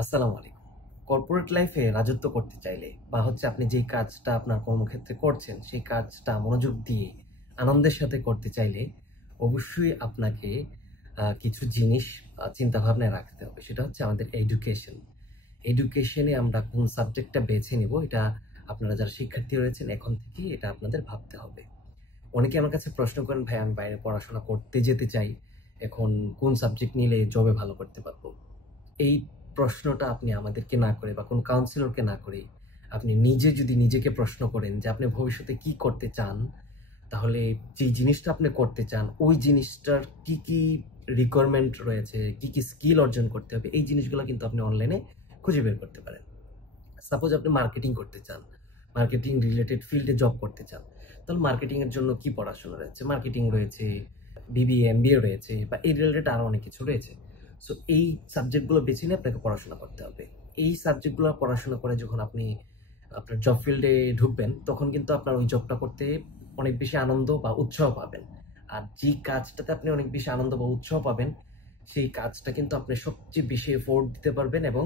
আসসালামু আলাইকুম। কর্পোরেট লাইফে রাজত্ব করতে চাইলে বা আপনি যেই কাজটা আপনার কর্মক্ষেত্রে করছেন, সেই কাজটা মনোযোগ দিয়ে আনন্দের সাথে করতে চাইলে অবশ্যই আপনাকে কিছু জিনিস চিন্তাভাবনায় রাখতে হবে। সেটা হচ্ছে আমাদের এডুকেশন। এডুকেশনে আমরা কোন সাবজেক্টটা বেছে নিব, এটা আপনারা যারা শিক্ষার্থী রয়েছেন এখন থেকেই এটা আপনাদের ভাবতে হবে। অনেকে আমার কাছে প্রশ্ন করেন, "ভাই আমি বাইরে পড়াশোনা করতে যেতে চাই। এখন কোন সাবজেক্ট নিলে জবে ভালো করতে পারবো?" এই প্রশ্নটা আপনি আমাদেরকে না করে বা কোনো কাউন্সিলরকে না করে আপনি নিজে যদি নিজেকে প্রশ্ন করেন যে আপনি ভবিষ্যতে কি করতে চান, তাহলে যে জিনিসটা আপনি করতে চান ওই জিনিসটার কি কি রিকোয়ারমেন্ট রয়েছে, কি কি স্কিল অর্জন করতে হবে, এই জিনিসগুলো কিন্তু আপনি অনলাইনে খুঁজে বের করতে পারেন। সাপোজ আপনি মার্কেটিং করতে চান, মার্কেটিং রিলেটেড ফিল্ডে জব করতে চান, তাহলে মার্কেটিং এর জন্য কি পড়াশোনা রয়েছে? মার্কেটিং রয়েছে, বিবিএ, এমবিএ রয়েছে বা এই রিলেটেড আরো অনেক কিছু রয়েছে। সো এই সাবজেক্টগুলো বেছে নিয়ে আপনাকে পড়াশোনা করতে হবে। এই সাবজেক্টগুলো পড়াশোনা করে যখন আপনি আপনার জব ফিল্ডে ঢুকবেন, তখন কিন্তু আপনার ওই জবটা করতে অনেক বেশি আনন্দ বা উৎসাহ পাবেন। আর যেই কাজটাতে আপনি অনেক বেশি আনন্দ বা উৎসাহ পাবেন, সেই কাজটা কিন্তু আপনি সবচেয়ে বেশি এফোর্ট দিতে পারবেন এবং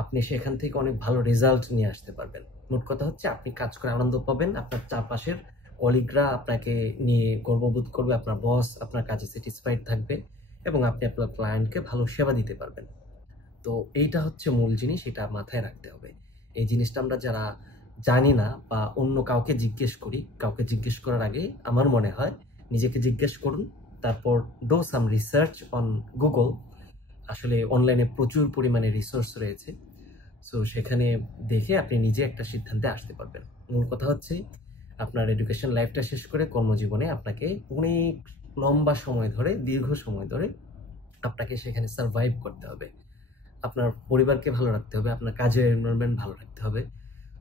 আপনি সেখান থেকে অনেক ভালো রেজাল্ট নিয়ে আসতে পারবেন। মোট কথা হচ্ছে আপনি কাজ করে আনন্দ পাবেন, আপনার চারপাশের কলিগরা আপনাকে নিয়ে গর্ববোধ করবে, আপনার বস আপনার কাজে স্যাটিসফাইড থাকবে এবং আপনি আপনার ক্লায়েন্টকে ভালো সেবা দিতে পারবেন। তো এইটা হচ্ছে মূল জিনিস, এটা মাথায় রাখতে হবে। এই জিনিসটা আমরা যারা জানি না বা অন্য কাউকে জিজ্ঞেস করি, কাউকে জিজ্ঞেস করার আগে আমার মনে হয় নিজেকে জিজ্ঞেস করুন, তারপর do some research on Google. আসলে অনলাইনে প্রচুর পরিমাণে রিসোর্স রয়েছে। সো সেখানে দেখে আপনি নিজে একটা সিদ্ধান্তে আসতে পারবেন। মূল কথা হচ্ছে আপনার এডুকেশন লাইফটা শেষ করে কর্মজীবনে আপনাকে অনেক লম্বা সময় ধরে, দীর্ঘ সময় ধরে আপনাকে সেখানে সার্ভাইভ করতে হবে। আপনার পরিবারকে ভালো রাখতে হবে, আপনার কাজের এনভায়রনমেন্ট ভালো রাখতে হবে।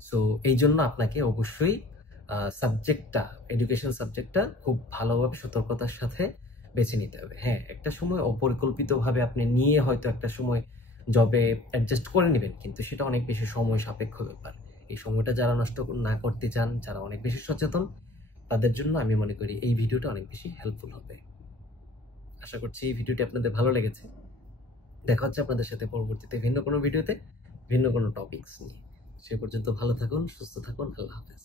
সো এইজন্য আপনাকে অবশ্যই সাবজেক্টটা, এডুকেশন সাবজেক্টটা খুব ভালোভাবে সতর্কতার সাথে বেছে নিতে হবে। হ্যাঁ, একটা সময় অপরিকল্পিতভাবে আপনি নিয়ে হয়তো একটা সময় জবে অ্যাডজাস্ট করে নিবেন, কিন্তু সেটা অনেক বেশি সময় সাপেক্ষ ব্যাপার। এই সময়টা যারা নষ্ট না করতে চান, যারা অনেক বেশি সচেতন, তাদের জন্য আমি মনে করি এই ভিডিওটা অনেক বেশি হেল্পফুল হবে। আশা করছি এই ভিডিওটি আপনাদের ভালো লেগেছে। দেখা হচ্ছে আপনাদের সাথে পরবর্তীতে ভিন্ন কোনো ভিডিওতে, ভিন্ন কোনো টপিকস নিয়ে। সে পর্যন্ত ভালো থাকুন, সুস্থ থাকুন। আল্লাহ হাফেজ।